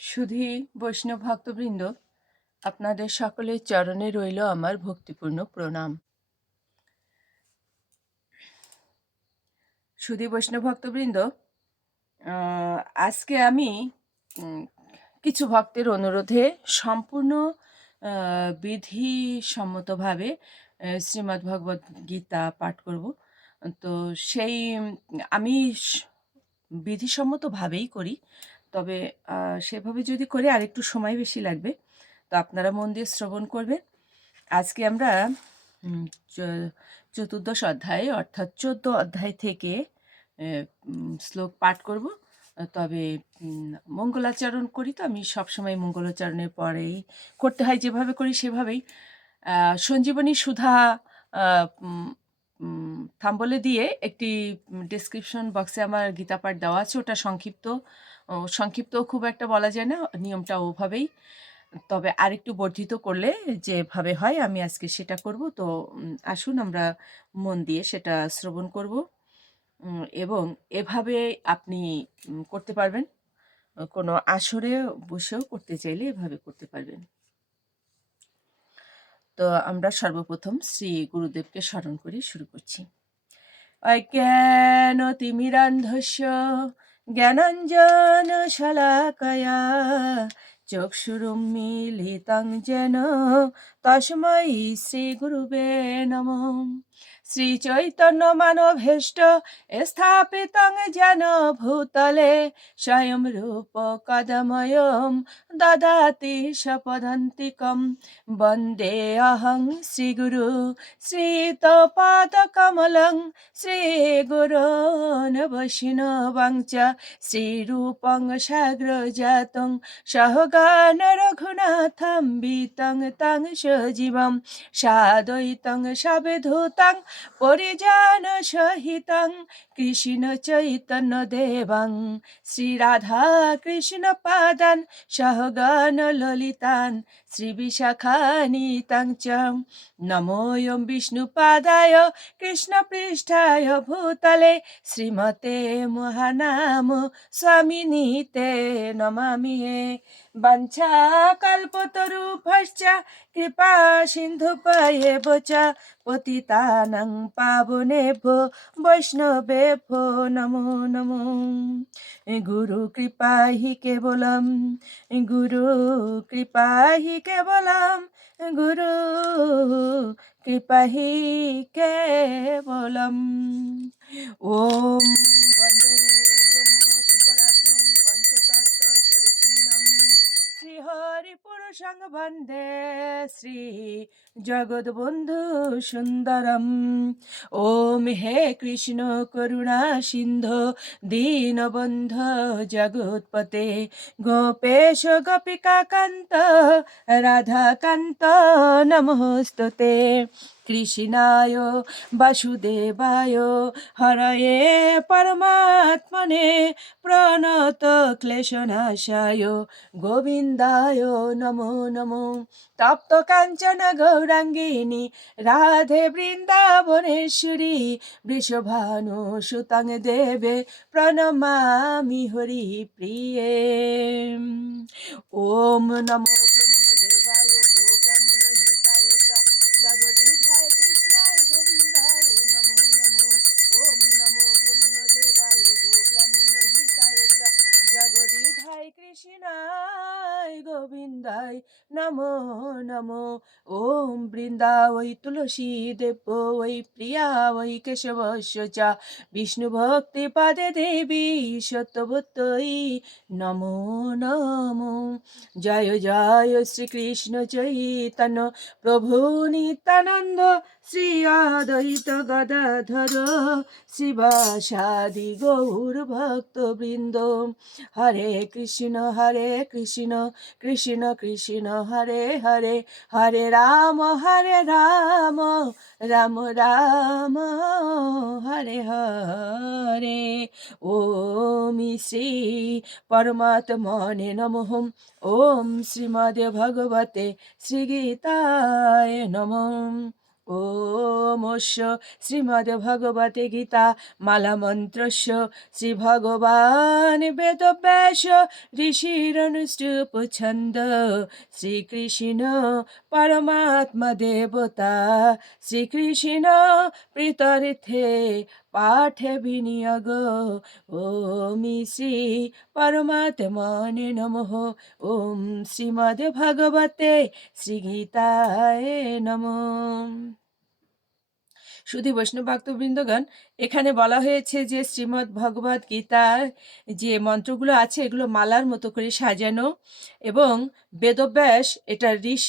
সুধী বৈষ্ণব ভক্তবৃন্দ আপনাদের সকলের চরণে রইল আমার ভক্তিপূর্ণ প্রণাম। সুধী বৈষ্ণব ভক্তবৃন্দ আজকে আমি কিছু ভক্তের অনুরোধে সম্পূর্ণ আহ, বিধিসম্মতভাবে আহ, শ্রীমদ্ ভগবদ গীতা পাঠ করব। তো সেই আমি বিধিসম্মতভাবেই করি। তবে সেভাবে যদি করে আরেকটু সময় বেশি লাগবে, তো আপনারা মন দিয়ে শ্রবণ করবেন। আজকে আমরা চতুর্দশ অধ্যায় অর্থাৎ চোদ্দ অধ্যায় থেকে শ্লোক পাঠ করব। তবে মঙ্গলাচরণ করি তো, আমি সবসময় মঙ্গলাচরণের পরেই করতে হয়, যেভাবে করি সেভাবেই। সঞ্জীবনী সুধা থাম্বলে দিয়ে একটি ডেসক্রিপশন বক্সে আমার গীতা পাঠ দেওয়া আছে, ওটা সংক্ষিপ্ত। সংক্ষিপ্ত খুব একটা বলা যায় না, নিয়মটা ওভাবেই। তবে আরেকটু বর্ধিত করলে যেভাবে হয়, আমি আজকে সেটা করব। তো আসুন আমরা মন দিয়ে সেটা শ্রবণ করব। এবং এভাবে আপনি করতে পারবেন। কোনো আসরে বসেও করতে চাইলে এভাবে করতে পারবেন। তো আমরা সর্বপ্রথম শ্রী গুরুদেবকে স্মরণ করে শুরু করছি। অজ্ঞান তিমিরান্ধস্য জ্ঞানাঞ্জনশলাকয়া চক্ষুরুন্মীলিতং যেন তসময়ী শ্রী গুরুবে নম। শ্রী চৈতন্য মানভেষ্ট স্থাপিতং যেন ভূতলে স্বয়ং রূপ কদময়ম ददाति शपदन्तिकं वन्देऽहं श्रीगुरु श्रीतपादकमलं श्रीगुरोनवैष्णवं च श्रीरूपं साग्रजातं सहगानरघुनाथं वितं तं सजीवं सादयितं सवेधूतं परिजानसहितं कृष्णचैतन्यदेवं श्रीराधा कृष्णपादन् सह গণ ললিতান শ্রী বিশাখানিতাং নমোয়ম কৃষ্ণ পৃষ্ঠায় ভূতলে শ্রীমতে মহানাম স্বামিনীতে নমামি বাঞ্ছা কল্পতরুভশ্চ কৃপা সিন্ধু পয়ে বচ পতিতানং বৈষ্ণবে ভো নমো নমো গুরু কৃপাহি কেবলম গুরু কৃপাহি কেবলম গুরু কৃপাহি কেবলম ওম বন্দে ব্রহ্ম শিবরাধম পঞ্চতত্ত্ব স্বরূপিণম শ্রীহরিপুরুষং বন্দে শ্রী জগৎবন্ধু সুন্দরম। ওম হে কৃষ্ণ করুণা সিন্ধু দীনবন্ধ জগৎপতে। গোপেশ গোপিকাকান্ত রাধাকান্ত নমস্তুতে। কৃষ্ণায় বাসুদেবায় হরয়ে পরমাত্মনে প্রণত ক্লেশনাশায়। গোবিন্দায় নমো নমো। তপ্ত কাঞ্চন গৌরাঙ্গিনী রাধে বৃন্দাবনেশ্বরী বৃষভানু সুতাং দেবে প্রণমামি হরি প্রিয়ে। ওম নমো ব্রহ্মদেবায় গো ব্রাহ্মণ হিতায় চ জগদীধায় কৃষ্ণায় গোবিন্দায় নমো নমো ওম নমো ব্রহ্মদেবায় গো ব্রাহ্মণ হিতায় চ জগদীধায় কৃষ্ণায় গোবিন্দায় নমো নমো ওম বৃন্দা ওই তুলসী দেব ওই প্রিয়া ওই কেশবস্য চ বিষ্ণু ভক্তি পাদে দেবী সত্যবতই নমো নমো জয় জয় শ্রীকৃষ্ণ চৈতন্য প্রভু নিত্যানন্দ শ্রী অদ্বৈত গদাধর শিবাসাদি গৌর ভক্তবৃন্দ। হরে কৃষ্ণ হরে কৃষ্ণ কৃষ্ণ কৃষ্ণ, হরে হরে হরে রাম হরে রাম রাম রাম, হরে হরে। ওম শ্রী পরমাত্মনে নমঃ। ওম শ্রীমদে ভগবতে শ্রীগীতায় নমঃ। ওমস্য শ্রীমদ্ভগবতে গীতা মালামন্ত্রস্য শ্রীভগবান বেদব্যাস ঋষিরনুষ্টুপ ছন্দ শ্রীকৃষ্ণ পরমাত্মা দেবতা শ্রীকৃষ্ণ প্রীতর্থে পাঠে বিনিয়োগ। ওমি শ্রী পরমাত্মনে নমঃ। ওম শ্রীমদ্ ভগবতে শ্রীগীতায় নমঃ। শুধু বৈষ্ণব ভক্তবৃন্দগণ, এখানে বলা হয়েছে যে শ্রীমদ্ ভগবত গীতার যে মন্ত্রগুলো আছে, এগুলো মালার মতো করে সাজানো এবং বেদব্যাস এটা ঋষ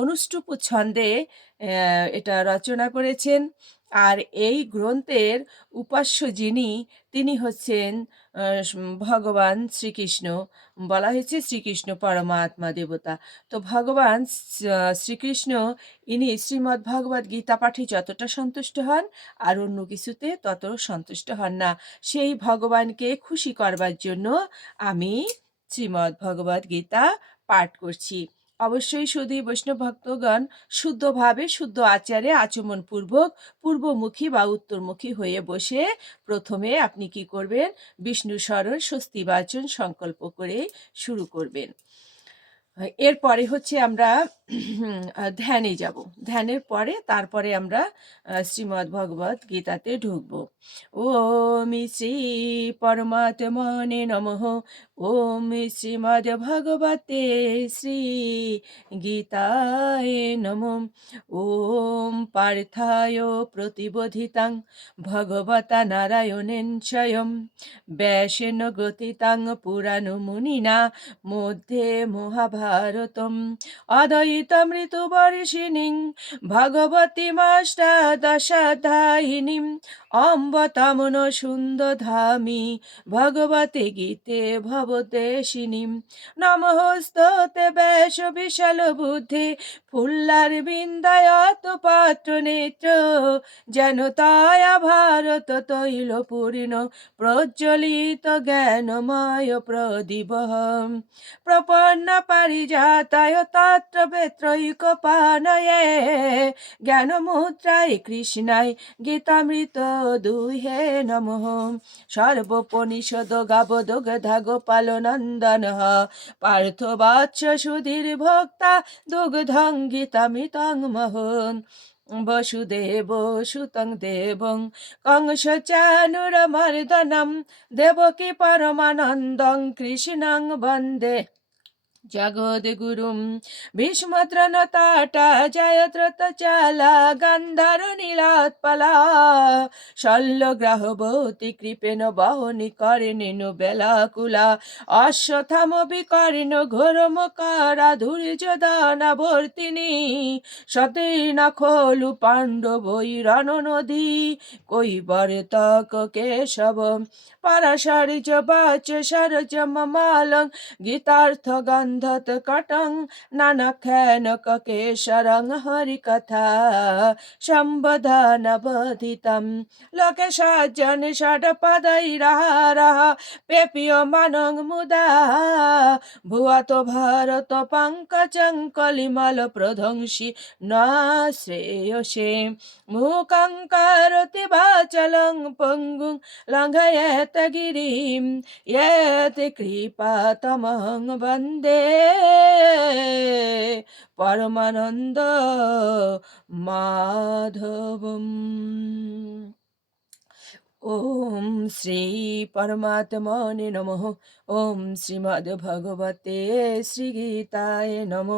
অনুষ্টুপ ছন্দে এটা রচনা করেছেন। আর এই গ্রন্থের উপাস্য যিনি, তিনি হচ্ছেন ভগবান শ্রীকৃষ্ণ, বলা হয়েছে শ্রীকৃষ্ণ পরমাত্মা দেবতা। তো ভগবান শ্রীকৃষ্ণ, ইনি শ্রীমদ্ ভগবদ গীতা পাঠে যতটা সন্তুষ্ট হন আর অন্য কিছুতে তত সন্তুষ্ট হন না। সেই ভগবানকে খুশি করবার জন্য আমি শ্রীমদ্ ভগবদ গীতা পাঠ করছি। অবশ্যই শুধু বৈষ্ণব ভক্তগণ শুদ্ধভাবে, শুদ্ধ আচারে আচমন পূর্বক পূর্বমুখী বা উত্তরমুখী হয়ে বসে প্রথমে আপনি কি করবেন? বিষ্ণু স্মরণ, স্বস্তিবাচন সংকল্প করে শুরু করবেন। এরপরে হচ্ছে আমরা ধ্যানে যাব। ধ্যানের পরে তারপরে আমরা শ্রীমদ্ ভগবত গীতাতে ঢুকব। ওম শ্রী পরমাত্মনে নমঃ। ওম শ্রীমদ্ ভগবতে শ্রী গীতায় নম। ওম পার্থায় প্রতিবোধিতাং ভগবতা নারায়ণেন স্বয়ং। ব্যাসেন গতিতাং পুরাণমুনিনা। মধ্যে মহাভারতম অদ্বৈতমৃতবর্ষিণীং ভগবতীমাষ্টাদশাধ্যায়িনীম অম্ব তমন সুন্দধামি ভগবতে গীতে ভবদেশিনীম নমস্ততে বেশ বিশাল বুদ্ধি, ফুল্লার বিন্দায়ত পাত্র নেত্র, যেন তয়া ভারত তৈল পূর্ণ, প্রজ্বলিত জ্ঞানময় প্রদীপ প্রপন্ন পারিজাতায় তত্র বেত্রৈক পানয়ে জ্ঞানমুদ্রায় কৃষ্ণায় গীতামৃত দুহে নমঃ। সর্বপনিষদ গধা গোপাল নন্দন পার্থ বাচ্চ সুধীর ভক্তা দুগ্ধং গীতামৃতং মহন। বসুদেব সুতং দেবং কংস চানুরমর্দনম দেবকী পরমানন্দং কৃষ্ণং বন্দে জগদ্গুরুম ভীষ্মত্রনতাটা জয়ত্রত চালা গন্ধার নীলাৎপলা শল্যগ্রাহবতী কৃপেণ বহনি করেনেন বেলাকুলা। অশ্বথাম বিকরেণ ঘোরম কারা দুর্যোধনাবর্তিনী সতীনা খোলু পাণ্ডব রণ নদী কৈবর তক কেশব। পরাশারিজ বাচ সরজ মমালং, গীতার্থ અંધત કટંગ નાનખેન કકેશરંગ હરિકથા શંબધન બધિતમ લોકે સજ્જન ષડ પદૈરારહ પેપિયો માનંગ મુદા ભુવાતો ભારત પંકજં કલિમલ પ્રધંસી ના શ્રેયસે મુકં કરતિ વાચલં પંગું લંઘયેત ગિરિમ યેત કૃપા તમં વંદે পরমানন্দ মাধবম ওম শ্রী পরমাত্মনে নম ওম শ্রীমদ ভগবতে শ্রী গীতায় নম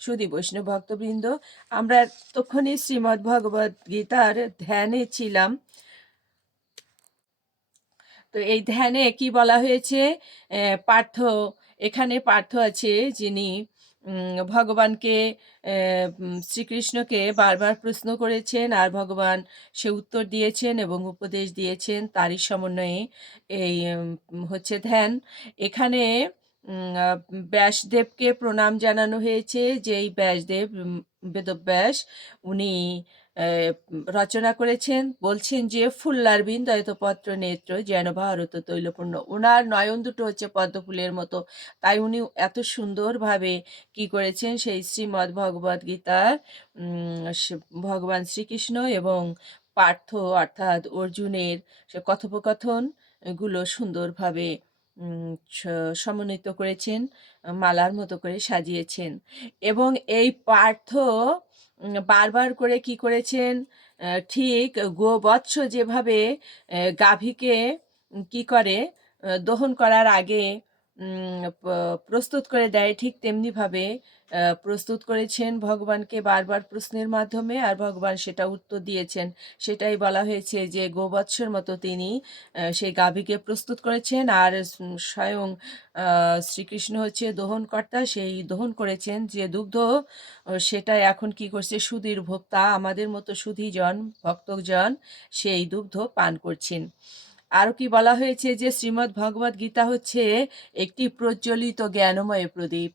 সুদি বৈষ্ণব ভক্তবৃন্দ আমরা তখনই শ্রীমদ ভগবত গীতার ধ্যানে ছিলাম। তো এই ধ্যানে কি বলা হয়েছে? পার্থ এখানে পার্থ আছে যিনি ভগবানকে শ্রীকৃষ্ণকে বারবার প্রশ্ন করেছেন আর ভগবান সে উত্তর দিয়েছেন এবং উপদেশ দিয়েছেন, তারই সমন্বয়ে এই হচ্ছে ধ্যান। এখানে ব্যাসদেবকে প্রণাম জানানো হয়েছে যে এই ব্যাসদেব বেদব্যাস, উনি রচনা করেছেন, বলছেন যে ফুল্লার বিন্দয়ত পত্র নেত্র যেন ভারত তৈলপূর্ণ ওনার নয়ন দুটো হচ্ছে পদ্মফুলের মতো। তাই উনি এত সুন্দরভাবে কি করেছেন, সেই শ্রীমদ্ ভগবদ গীতার ভগবান শ্রীকৃষ্ণ এবং পার্থ অর্থাৎ অর্জুনের সে কথোপকথনগুলো সুন্দরভাবে সমন্বিত করেছেন, মালার মতো করে সাজিয়েছেন। এবং এই পার্থ বারবার করে কি করেছেন? ঠিক গোবৎস যেভাবে গাভীকে কি করে দহন করার আগে প্রস্তুত করে দেয় ঠিক তেমনিভাবে প্রস্তুত করেছেন ভগবানকে বারবার প্রশ্নের মাধ্যমে আর ভগবান সেটা উত্তর দিয়েছেন। সেটাই বলা হয়েছে যে গোবৎসের মতো তিনি সেই গাভীকে প্রস্তুত করেছেন আর স্বয়ং শ্রীকৃষ্ণ হচ্ছে দহনকর্তা, সেই দহন করেছেন যে দুগ্ধ সেটা এখন কি করছে সুধীর ভোক্তা, আমাদের মতো সুধীজন, ভক্তজন সেই দুগ্ধ পান করছেন। আরও কি বলা হয়েছে যে শ্রীমদ্ ভগবদ গীতা হচ্ছে একটি প্রজ্বলিত জ্ঞানময় প্রদীপ।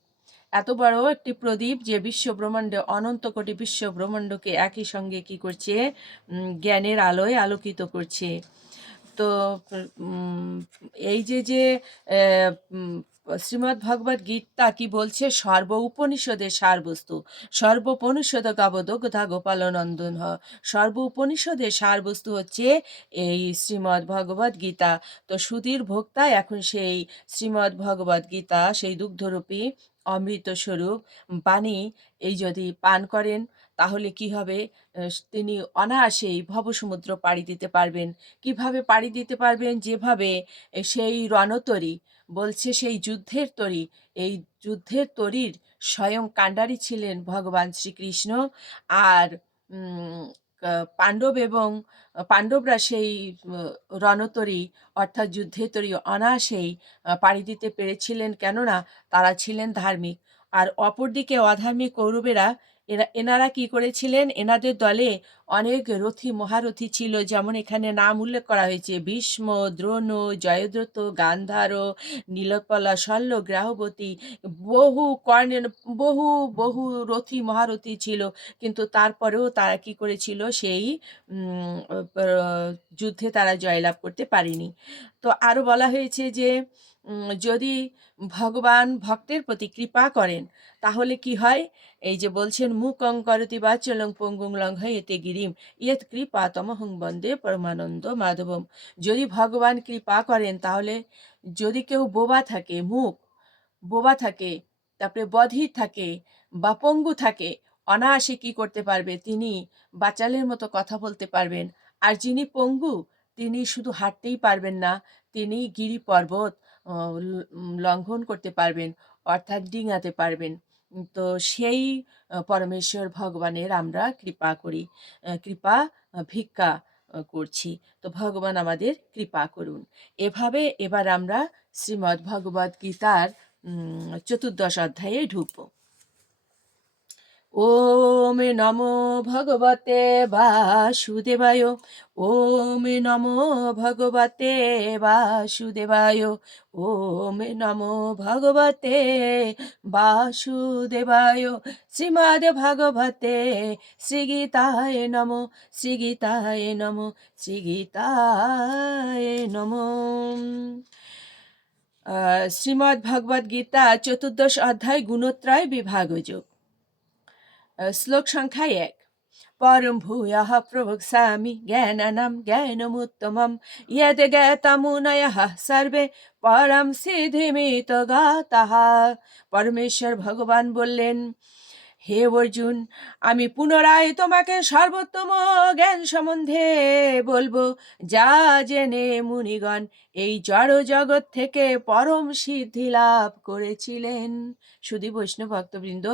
এত বড় একটি প্রদীপ যে বিশ্ব ব্রহ্মাণ্ডে, অনন্ত কোটি বিশ্ব ব্রহ্মাণ্ডকে একই সঙ্গে কি করছে? জ্ঞানের আলোয় আলোকিত করছে। তো এই যে যে শ্রীমদ্ ভগবদ গীতা কি বলছে? সর্ব উপনিষদের সারবস্তু সর্বোপনিষদ গাবদগ্ধা গোপালনন্দন হ সর্ব উপনিষদের সারবস্তু হচ্ছে এই শ্রীমদ্ ভগবদ গীতা তো সুধীর ভোক্তা এখন সেই শ্রীমদ্ ভগবদ গীতা সেই দুগ্ধরূপী অমৃত স্বরূপ বাণী এই যদি পান করেন, তাহলে কি হবে? তিনি অনায়াসেই ভবসমুদ্র পাড়ি দিতে পারবেন। কীভাবে পাড়ি দিতে পারবেন? যেভাবে সেই রণতরী বলছে সেই যুদ্ধের তরী। এই যুদ্ধের তরীর স্বয়ং কাণ্ডারি ছিলেন ভগবান শ্রীকৃষ্ণ আর পাণ্ডব এবং, পাণ্ডবরা সেই রণতরী অর্থাৎ যুদ্ধের তরী অনায়াসেই পাড়ি দিতে পেরেছিলেন। কেননা তারা ছিলেন ধার্মিক। আর অপরদিকে অধার্মিক কৌরবেরা এনারা কি করেছিলেন? এনাদের দলে অনেক রথী, মহারথী ছিল। যেমন এখানে নাম উল্লেখ করা হয়েছে, ভীষ্ম, দ্রোণ, জয়দ্রথ, গান্ধার নীলপলা শল্য, গ্রাহবতী, বহু কর্ণের বহু বহু রথী, মহারথী ছিল। কিন্তু তারপরেও তারা কি করেছিল? সেই যুদ্ধে তারা জয়লাভ করতে পারেনি। তো আরও বলা হয়েছে যে যদি ভগবান ভক্তের প্রতি কৃপা করেন, তাহলে কি হয়? এই যে বলছেন, মুকং করতি বাচলং পঙ্গুং লঙ্ঘয়তে গিরিম ইয়ত কৃপা তমহং বন্দে পরমানন্দ মাধবম। যদি ভগবান কৃপা করেন, তাহলে যদি কেউ বোবা থাকে, মুখ, বোবা থাকে, তারপরে বধির থাকে বা পঙ্গু থাকে, অনায়াসে কি করতে পারবে? তিনি বাচালের মতো কথা বলতে পারবেন। আর যিনি পঙ্গু, তিনি শুধু হাঁটতেই পারবেন না, তিনি গিরি পর্বত লঙ্ঘন করতে পারবেন, অর্থাৎ ডিঙাতে পারবেন। তো সেই পরমেশ্বর ভগবানের আমরা কৃপা করি কৃপা ভিক্ষা করছি। তো ভগবান আমাদের কৃপা করুন। এভাবে এবার আমরা শ্রীমদ্ ভগবদ্ গীতার চতুর্দশ অধ্যায়ে ঢুকব। ওম নমো ভগবতে বাসুদেবায়, ওম নমো ভগবতে বাসুদেবায়, ওম নমো ভগবতে বাসুদেবায়। শ্রীমদ্ ভগবতে শ্রীগীতায় নমো শ্রীগীতায় নমো শ্রীগীতায় নমো। শ্রীমদ্ ভগবদ গীতা চতুর্দশ অধ্যায় গুণত্রয় বিভাগযোগ। শ্লোক সংখ্যা এক পরম ভূয়ः প্রবক্ষ্যামি জ্ঞানানাম জ্ঞানমুত্তমম ইয়দ জ্ঞাতামুনয়ः সর্বে পরম সিদ্ধিমিত গাতাহ পরমেশ্বর ভগবান বললেন হে অর্জুন, আমি পুনরায় তোমাকে সর্বোত্তম জ্ঞান সম্বন্ধে বলব। যা জেনে মুনিগণ, এই জড় জগৎ থেকে পরম সিদ্ধি লাভ করেছিলেন। সুধী বৈষ্ণব ভক্তবৃন্দ,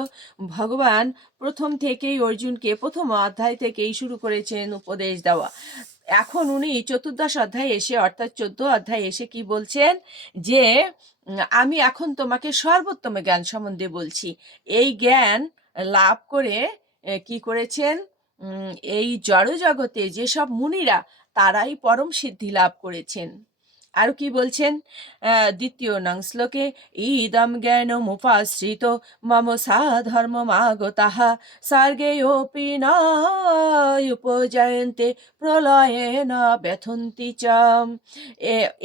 ভগবান প্রথম থেকেই অর্জুনকে প্রথম অধ্যায় থেকেই শুরু করেছেন উপদেশ দেওয়া। এখন উনি চতুর্দশ অধ্যায় এসে, অর্থাৎ চোদ্দ অধ্যায় এসে কি বলছেন? যে আমি এখন তোমাকে সর্বোত্তম জ্ঞান সম্বন্ধে বলছি। এই জ্ঞান লাভ করে কি করেছেন? এই জড়জগতে যেসব মুনিরা তারাই পরম সিদ্ধি লাভ করেছেন। আরও কি বলছেন? দ্বিতীয় নং শ্লোকে, ইদম জ্ঞানমুপাশ্রিত মম সা ধর্ম সাধর্মমাগতাহা সার্গেয়োপি উপজয়ন্তে প্রলয়ে না ব্যথন্তি চম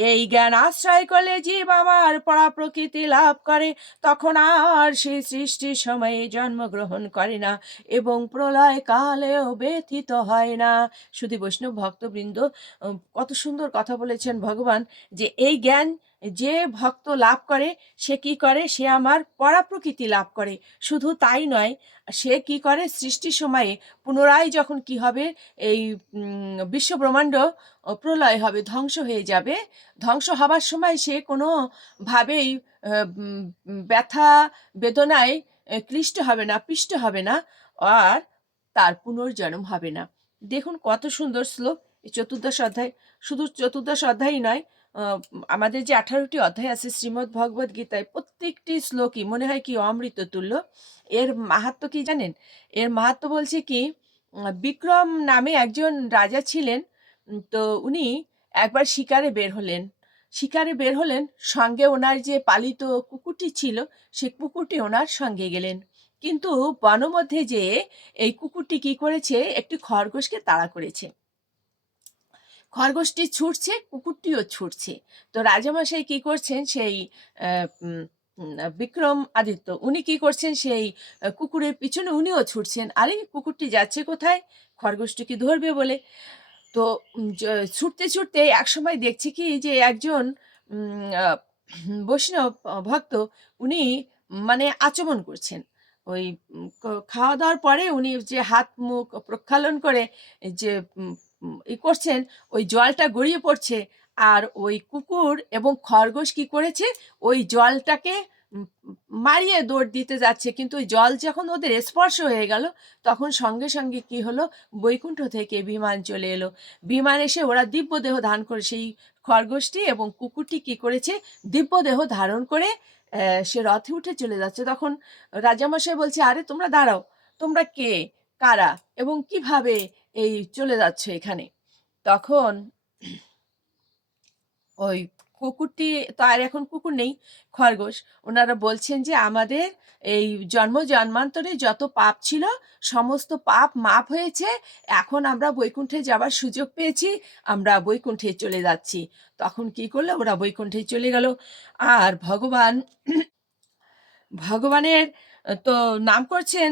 এই জ্ঞান আশ্রয় করলে জীব আমার পড়া প্রকৃতি লাভ করে, তখন আর সেই সৃষ্টির সময়ে জন্মগ্রহণ করে না এবং প্রলয় কালেও ব্যথিত হয় না। শুধু বৈষ্ণব ভক্তবৃন্দ কত সুন্দর কথা বলেছেন ভগবান। যে এই জ্ঞান যে ভক্ত লাভ করে সে কি করে? সে আমার পরাপ্রকৃতি লাভ করে। শুধু তাই নয় সে কি করে? সৃষ্টির সময়ে পুনরায় যখন কি হবে এই উম, বিশ্ব ব্রহ্মাণ্ড প্রলয় হবে ধ্বংস হয়ে যাবে। ধ্বংস হবার সময় সে কোনো ভাবেই ব্যথা বেদনায় ক্লিষ্ট হবে না পিষ্ট হবে না আর তার পুনর্জন্ম হবে না। দেখুন কত সুন্দর শ্লোক চতুর্দশ অধ্যায়। শুধু চতুর্দশ অধ্যায়ই নয় আমাদের যে আঠারোটি অধ্যায় আছে শ্রীমদ্ ভগবদ গীতায় প্রত্যেকটি শ্লোকই, মনে হয় কি অমৃত তুল্য এর মাহাত্ম কি জানেন? এর মাহাত্ম বলছে কি বিক্রম নামে একজন রাজা ছিলেন তো উনি একবার শিকারে বের হলেন। শিকারে বের হলেন, সঙ্গে ওনার যে পালিত কুকুরটি ছিল, সে কুকুরটি ওনার সঙ্গে গেলেন। কিন্তু বনমধ্যে যে এই কুকুরটি কি করেছে? একটি খরগোশকে তাড়া করেছে। খরগোশটি ছুটছে, কুকুরটিও ছুটছে। তো রাজামশাই কি করছেন? সেই বিক্রম আদিত্য, উনি কি করছেন? সেই কুকুরের পিছনে উনিও ছুটছেন। আরে, কুকুরটি যাচ্ছে কোথায়? খরগোশটিকে ধরবে বলে? তো ছুটতে ছুটতে একসময় দেখছি কি যে একজন বৈষ্ণব ভক্ত উনি মানে আচমন করছেন। ওই খাওয়া দাওয়ার পরে উনি যে হাত মুখ প্রক্ষালন করে যে ই করছেন, ওই জলটা গড়িয়ে পড়ছে, আর ওই কুকুর এবং খরগোশ কি করেছে, ওই জলটাকে মারিয়ে দৌড় দিতে যাচ্ছে, কিন্তু ওই জল যখন ওদের স্পর্শ হয়ে গেল, তখন সঙ্গে সঙ্গে কি হলো, বৈকুণ্ঠ থেকে বিমান চলে এলো। বিমান এসে ওরা দিব্যদেহ ধারণ করে, সেই খরগোশটি এবং কুকুরটি কি করেছে, দিব্যদেহ ধারণ করে সে রথে উঠে চলে যাচ্ছে। তখন রাজামশাই বলছে, আরে, তোমরা দাঁড়াও, তোমরা কে? কারা এবং কীভাবে এই চলে যাচ্ছ এখানে? তখন ওই কুকুরটি তো আর এখন কুকুর নেই, খরগোশ। ওনারা বলছেন যে, আমাদের এই জন্ম জন্মান্তরে যত পাপ ছিল, সমস্ত পাপ মাপ হয়েছে। এখন আমরা বৈকুণ্ঠে যাবার সুযোগ পেয়েছি। আমরা বৈকুণ্ঠে চলে যাচ্ছি। তখন কি করল? ওরা বৈকুণ্ঠে চলে গেল। আর ভগবান, ভগবানের তো নাম করছেন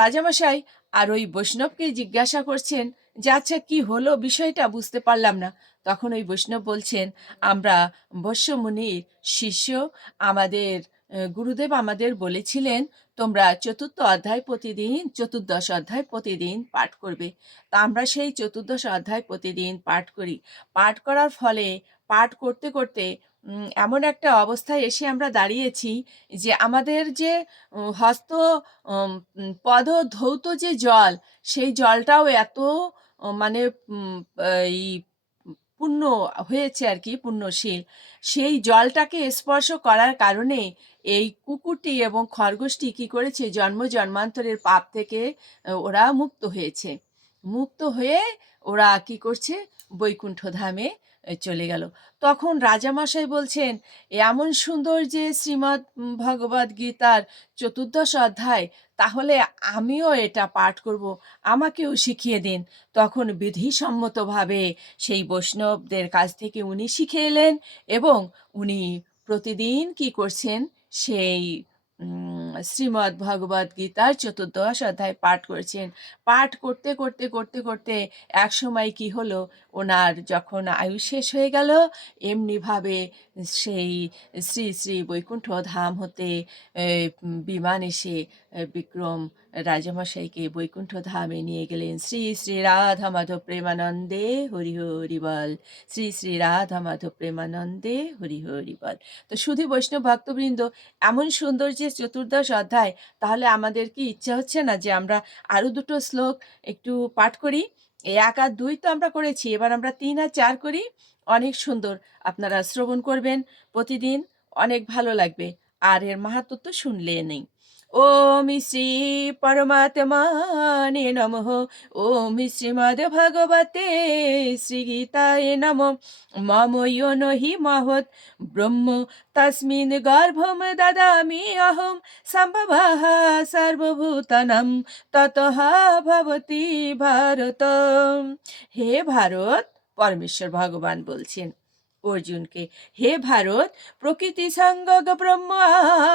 রাজামশাই। আর ওই বৈষ্ণবকে জিজ্ঞাসা করছেন যে আচ্ছা কি হলো? বিষয়টা বুঝতে পারলাম না। তখন ওই বৈষ্ণব বলছেন, আমরা বৈশ্যমুনির শিষ্য, আমাদের গুরুদেব আমাদের বলেছিলেন, তোমরা চতুর্থ অধ্যায় প্রতিদিন, চতুর্দশ অধ্যায় প্রতিদিন পাঠ করবে। তা আমরা সেই চতুর্দশ অধ্যায় প্রতিদিন পাঠ করি। পাঠ করার ফলে, পাঠ করতে করতে এমন একটা অবস্থায় এসে আমরা দাঁড়িয়েছি যে আমাদের যে হস্ত পদ ধৌত যে জল, সেই জলটাও এত মানে এই পুণ্য হয়েছে আর কি পুণ্যশীল সেই জলটাকে স্পর্শ করার কারণে এই কুকুরটি এবং খরগোশটি কি করেছে, জন্ম জন্মান্তরের পাপ থেকে ওরা মুক্ত হয়েছে। মুক্ত হয়ে ওরা কি করছে বৈকুণ্ঠ ধামে চলে গেল। তখন রাজামশাই বলছেন, এমন সুন্দর যে শ্রীমদ্ ভগবদ গীতার চতুর্দশ অধ্যায়, তাহলে আমিও এটা পাঠ করব। আমাকেও শিখিয়ে দিন। তখন বিধিসম্মতভাবে সেই বৈষ্ণবদের কাছ থেকে উনি শিখে এলেন এবং উনি প্রতিদিন কি করছেন, সেই শ্রীমদ্ ভগবদ গীতার চতুর্দশ অধ্যায় পাঠ করেছেন। পাঠ করতে করতে করতে করতে এক সময় কি হলো? ওনার যখন আয়ু শেষ হয়ে গেল, এমনিভাবে সেই শ্রী শ্রী বৈকুণ্ঠ ধাম হতে বিমান এসে বিক্রম রাজামশাইকে বৈকুণ্ঠ ধামে নিয়ে গেলেন। শ্রী শ্রী রাধা মাধব প্রেমানন্দে হরি হরি বল। শ্রী শ্রী রাধা মাধব প্রেমানন্দে হরি হরি বল। তো শুধু বৈষ্ণব ভক্তবৃন্দ, এমন সুন্দর যে চতুর্দশ অধ্যায়, তাহলে আমাদের কি ইচ্ছা হচ্ছে না যে আমরা আরও দুটো শ্লোক একটু পাঠ করি? এক আর দুই তো আমরা করেছি, এবার আমরা তিন আর চার করি? অনেক সুন্দর আপনারা শ্রবণ করবেন। প্রতিদিন অনেক ভালো লাগবে। আর এর মাহাত্ম তো শুনলে নেই। ওম শ্রী পরমাত্মানে নমঃ। ওম শ্রীমদ ভগবতে শ্রীগীতায় নম। মম ইয়ো হি মহৎ। ব্রহ্ম তস্মিन् গর্ভম দদামি অহম। সম্ভবः সর্বভূতানাম। ততঃ ভবতি ভারত হে ভারত পরমেশ্বর ভগবান বলছেন, অর্জুনকে, হে ভারত, প্রকৃতি সঙ্গক ব্রহ্ম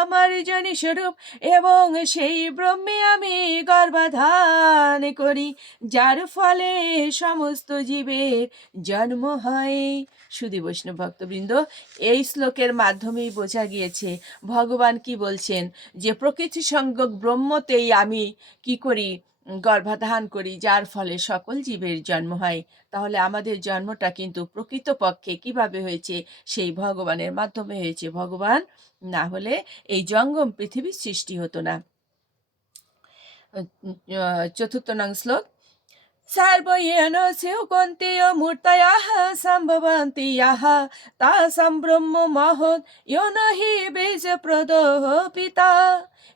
আমার জনি স্বরূপ এবং সেই ব্রহ্মে আমি গর্ভাধান করি, যার ফলে সমস্ত জীবের জন্ম হয়। সুদী বৈষ্ণব ভক্তবৃন্দ, এই শ্লোকের মাধ্যমেই বোঝা গিয়েছে, ভগবান কি বলছেন যে, প্রকৃতি সঙ্গক ব্রহ্মতেই আমি কি করি গর্ভাধান করি, যার ফলে সকল জীবের জন্ম হয়। তাহলে আমাদের জন্মটা কিন্তু প্রকৃতপক্ষে কীভাবে হয়েছে, সেই ভগবানের মাধ্যমে হয়েছে। ভগবান না হলে এই জঙ্গম পৃথিবীর সৃষ্টি হতো না। চতুর্থ নং শ্লোক। সার্বয়েন সেকন্তেয় মূর্তয়াহ সম্ভবন্তি ইয়াহ। তা সম্ব্রহ্ম মহৎ, ইয় হি বীজ প্রদোহ পিতা।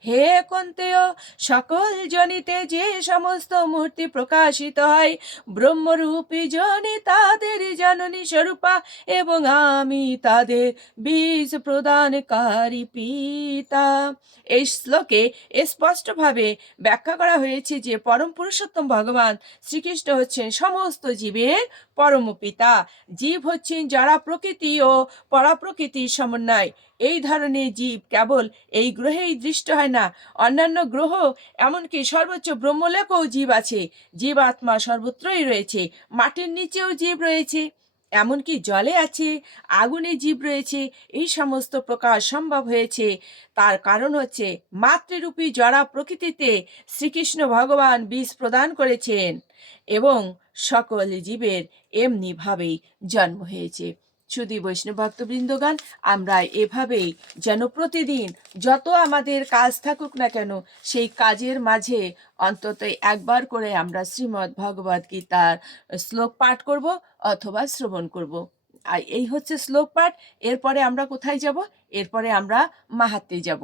হে কন্তেয় সকল জনিতে যে সমস্ত মূর্তি প্রকাশিত হয়, ব্রহ্মরূপী জনি তাদের জননী স্বরূপা এবং আমি তাদের বীজ প্রদানকারী পিতা। এই শ্লোকে স্পষ্টভাবে ব্যাখ্যা করা হয়েছে যে পরম পুরুষোত্তম ভগবান শ্রীকৃষ্ণ হচ্ছেন সমস্ত জীবের পরম পিতা। জীব হচ্ছেন যারা প্রকৃতি ও পরাপ্রকৃতির সমন্বয়। এই ধরনের জীব কেবল এই গ্রহেই দৃষ্ট হয় না। অন্যান্য গ্রহ, এমনকি সর্বোচ্চ ব্রহ্মলোকেও জীব আছে। জীব আত্মা সর্বত্রই রয়েছে, মাটির নিচেও জীব রয়েছে, এমনকি জলে আছে, আগুনে জীব রয়েছে, এই সমস্ত প্রকাশ সম্ভব হয়েছে। তার কারণ হচ্ছে, মাতৃরূপী জড়া প্রকৃতিতে শ্রীকৃষ্ণ ভগবান বীজ প্রদান করেছেন এবং সকল জীবের এমনিভাবেই জন্ম হয়েছে। সুদী বৈষ্ণব ভক্তবৃন্দগান আমরা এভাবেই যেন প্রতিদিন যত আমাদের কাজ থাকুক না কেন, সেই কাজের মাঝে অন্তত একবার করে আমরা শ্রীমদ্ ভগবদ গীতার শ্লোক পাঠ করব অথবা শ্রবণ করব। আর এই হচ্ছে শ্লোক পাঠ, এরপরে আমরা কোথায় যাব? এরপরে আমরা মাহাত্মে যাব।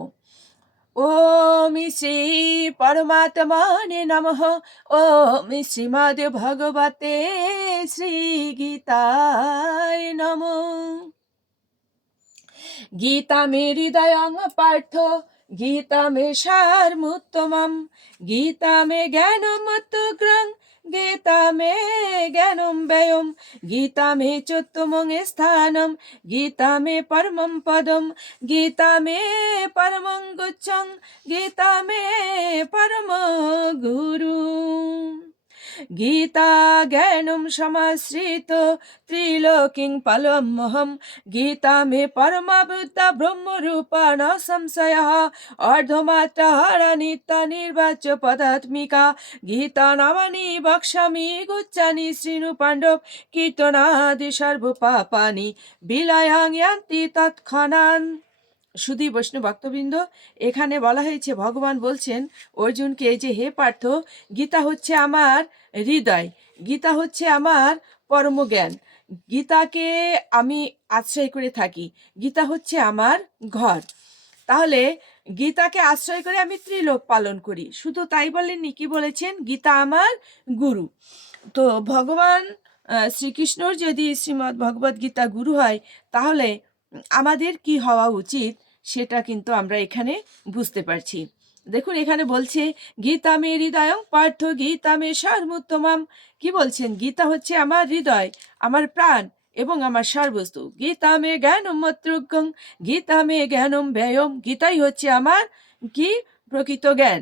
ওম श्री परमात्माने নমঃ। ॐ শ্রী গীতায় নম। গীতা মে হৃদয়ং পার্থ গীতা মে সারমুত্তমম গীতা মে জ্ঞানমুত্তগ্রং গীতা মে জ্ঞানম ব্যয়ম, গীতা মে চোত্তমং স্থানম, গীতা মে পরমম পদম, গীতা মে পরমং গুচ্ছং, গীতা মে পরম গুরু। গীতা জ্ঞানম সমাশ্রিত ত্রিলোকিং পলমহম গীতা মে পরমাবুদ্ধ ব্রহ্মরূপা ন সংশয় অর্ধমাত্রা নিত্য নির্বাচ্য পদাত্মিকা গীতা নামানি বক্ষ্যামি গুচ্ছানি শ্রীণু পাণ্ডব কীর্তনাদি সর্ব পাপানি বিলায়াং ইয়ান্তি তৎক্ষণান সুধী বৈষ্ণব ভক্তবৃন্দ, এখানে বলা হয়েছে, ভগবান বলছেন, অর্জুনকে যে হে পার্থ, গীতা হচ্ছে আমার হৃদয়, গীতা হচ্ছে আমার পরমজ্ঞান গীতাকে আমি আশ্রয় করে থাকি, গীতা হচ্ছে আমার ঘর। তাহলে গীতাকে আশ্রয় করে আমি ত্রিলোক পালন করি, শুধু তাই বলেননি, কি বলেছেন? গীতা আমার গুরু। তো ভগবান শ্রীকৃষ্ণর যদি শ্রীমদ্ ভগবদ গীতা গুরু হয়, তাহলে আমাদের কি হওয়া উচিত? সেটা কিন্তু আমরা এখানে বুঝতে পারছি। দেখুন, এখানে বলছে, গীতা মে হৃদয়ং পার্থ গীতা মে সর্বোত্তমাম। কি বলছেন? গীতা হচ্ছে আমার হৃদয়, আমার প্রাণ এবং আমার সর্বস্তু। গীতা মে জ্ঞানম মত্রুজ্ঞং গীতা মে জ্ঞানম ব্যয়ম, গীতাই হচ্ছে আমার কি? প্রকৃত জ্ঞান।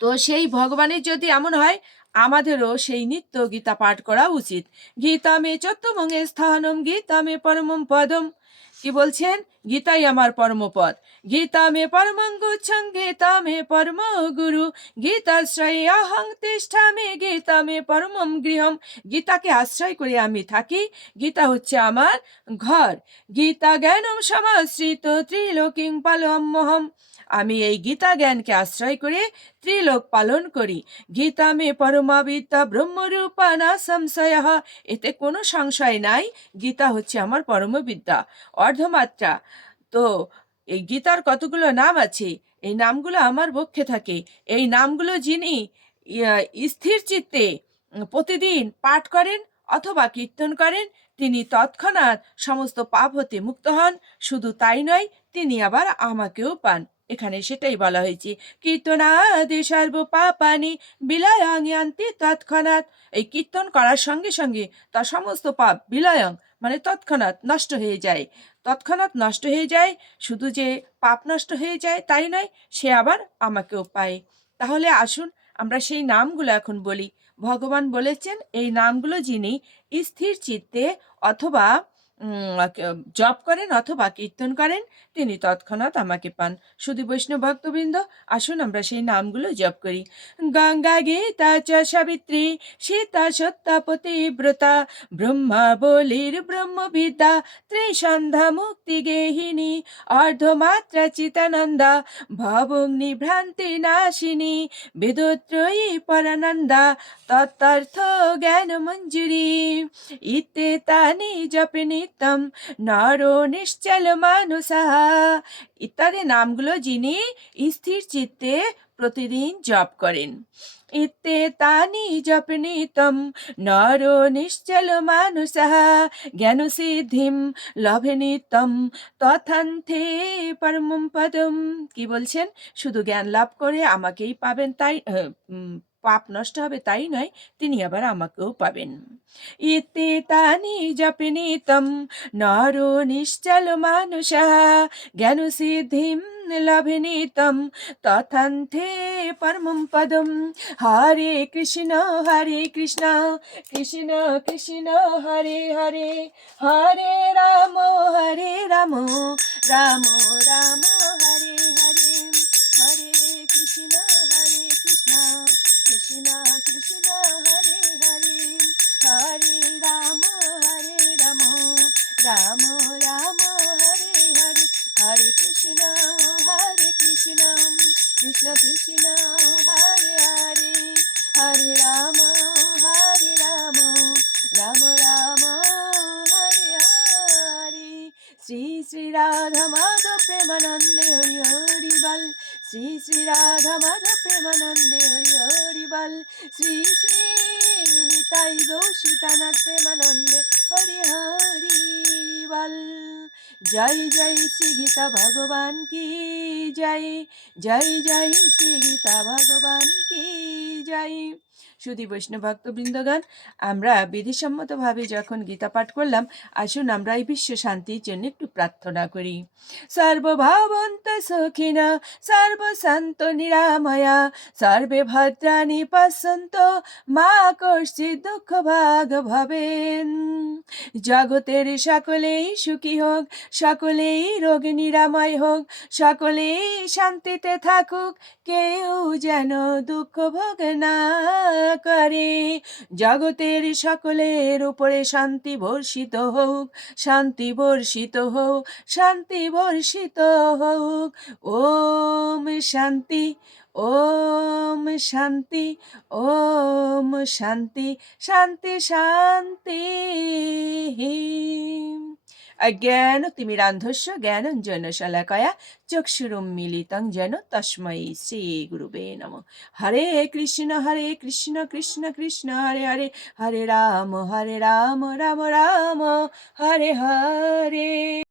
তো সেই ভগবানের যদি এমন হয়, আমাদেরও সেই নিত্য গীতা পাঠ করা উচিত। গীতা মে চত্বমঙ্গে স্থানম, গীতা মে পরমম পদম। কি বলছেন? গীতাই আমার পরমপদ। গীতা মে পরমঙ্গুচ্ছং গীতা মে পরম গুরু গীতা আহং অহং তিষ্ঠামে গীতা মে পরমম গৃহম। গীতাকে আশ্রয় করে আমি থাকি। গীতা হচ্ছে আমার ঘর। গীতা জ্ঞানম সমাশ্রিত ত্রিলোকিং পালমহম আমি এই গীতা জ্ঞানকে আশ্রয় করে ত্রিলোক পালন করি। গীতা মে পরমাবিদ্যা ব্রহ্মরূপা না সংশয়। এতে কোনো সংশয় নাই, গীতা হচ্ছে আমার পরমবিদ্যা। অর্ধমাত্রা। তো এই গীতার কতগুলো নাম আছে? এই নামগুলো আমার পক্ষে থাকে। এই নামগুলো যিনি স্থির চিত্তে প্রতিদিন পাঠ করেন অথবা কীর্তন করেন, তিনি তৎক্ষণাৎ সমস্ত পাপ হতে মুক্ত হন। শুধু তাই নয়, তিনি আবার আমাকেও পান। এখানে সেটাই বলা হয়েছে। কীর্তনাদি সর্ব পাপানি বিলায়ান্তি তৎক্ষণাৎ। এই কীর্তন করার সঙ্গে সঙ্গে তার সমস্ত পাপ বিলায়ং মানে তৎক্ষণাৎ নষ্ট হয়ে যায়। তৎক্ষণাৎ নষ্ট হয়ে যায়, শুধু যে পাপ নষ্ট হয়ে যায় তাই নয়, সে আবার আমাকেও পায়। তাহলে আসুন আমরা সেই নামগুলো এখন বলি। ভগবান বলেছেন এই নামগুলো যিনি স্থির চিত্তে অথবা জপ করেন অথবা কীর্তন করেন, তিনি তৎক্ষণাৎ আমাকে পান। শুধু বৈষ্ণব ভক্তবৃন্দ, আসুন আমরা সেই নামগুলো জপ করি। গঙ্গা গীতা চ সাবিত্রী, সীতা সত্যাপতি ব্রতা ব্রহ্মা বলির ব্রহ্মবিদ্যা, ত্রিসন্ধ্যা মুক্তি গেহিনী, অর্ধমাত্রা চিতানন্দা ভবগ্নি ভ্রান্তি নাশিনী, বিদুত্রয়ী পরানন্দা তত্তর্থ জ্ঞান মঞ্জুরি ইতে তানি জপে নিত্যম নর নিশ্চল মানুষা ইত্যাদি নামগুলো যিনি স্থির চিত্তে প্রতিদিন জপ করেন। ইতে তানি জপ নিতম নর নিশ্চল মানুষা জ্ঞান সিদ্ধিম লভে নিতম তথান্থে পরমম পদম। কি বলছেন? শুধু জ্ঞান লাভ করে আমাকেই পাবেন তাই পাপ নষ্ট হবে তাই নয়, তিনি আবার আমাকেও পাবেন। ইতে তানি জপে নিতম নর নিশ্চল মানুষা, জ্ঞান সিদ্ধিম লভে নিতম তথান্থে পরমম পদম। হরে কৃষ্ণ হরে কৃষ্ণ কৃষ্ণ কৃষ্ণ, হরে হরে হরে রাম হরে রাম রাম রাম, হরে হরে হরে কৃষ্ণ হরে কৃষ্ণ। কৃষ্ণ কৃষ্ণ হরে হরে হরে রাম হরে রাম রাম রাম, হরে হরে হরে কৃষ্ণ হরে কৃষ্ণ কৃষ্ণ কৃষ্ণ, হরে হরে হরে রাম হরে রাম রাম রাম, হরে হরে। শ্রী শ্রী রাধা মাধব প্রেমানন্দে হরি হরি বল। শ্রী শ্রী রাধা মাধব প্রেমানন্দে হরি হরি বল শ্রী শ্রী নিতাই গৌসীতানাথ প্রেমানন্দে হরি হরি বল জয় জয় শ্রী গীতা ভগবান কি জয় জয় জয় শ্রী গীতা ভগবান কি জয় শুধু বৈষ্ণব ভক্তবৃন্দগান আমরা বিধিসম্মতভাবে যখন গীতা পাঠ করলাম, আসুন আমরা এই বিশ্ব শান্তির জন্য একটু প্রার্থনা করি। সর্বভাবন্ত সুখিনা সর্বশান্ত নিরাময়া, সর্বে ভদ্রাণী পশ্যন্ত মা কর্ষিত দুঃখ ভাগ ভবেন। জগতের সকলেই সুখী হোক, সকলেই রোগ নিরাময় হোক, সকলেই শান্তিতে থাকুক, কেউ যেন দুঃখ ভোগ না করে। জগতের সকলের উপরে শান্তি বর্ষিত হোক, শান্তি বর্ষিত হোক, শান্তি বর্ষিত হোক। ওম শান্তি ওম শান্তি ওম শান্তি শান্তি শান্তি জ্ঞান তিমিরান্ধস্য জ্ঞানঞ্জন শলাকয়া চক্ষুরুম মিলিতং যেন তস্মৈ শ্রী গুরুবে নম। হরে কৃষ্ণ হরে কৃষ্ণ কৃষ্ণ কৃষ্ণ, হরে হরে হরে রাম হরে রাম রাম রাম, হরে হরে।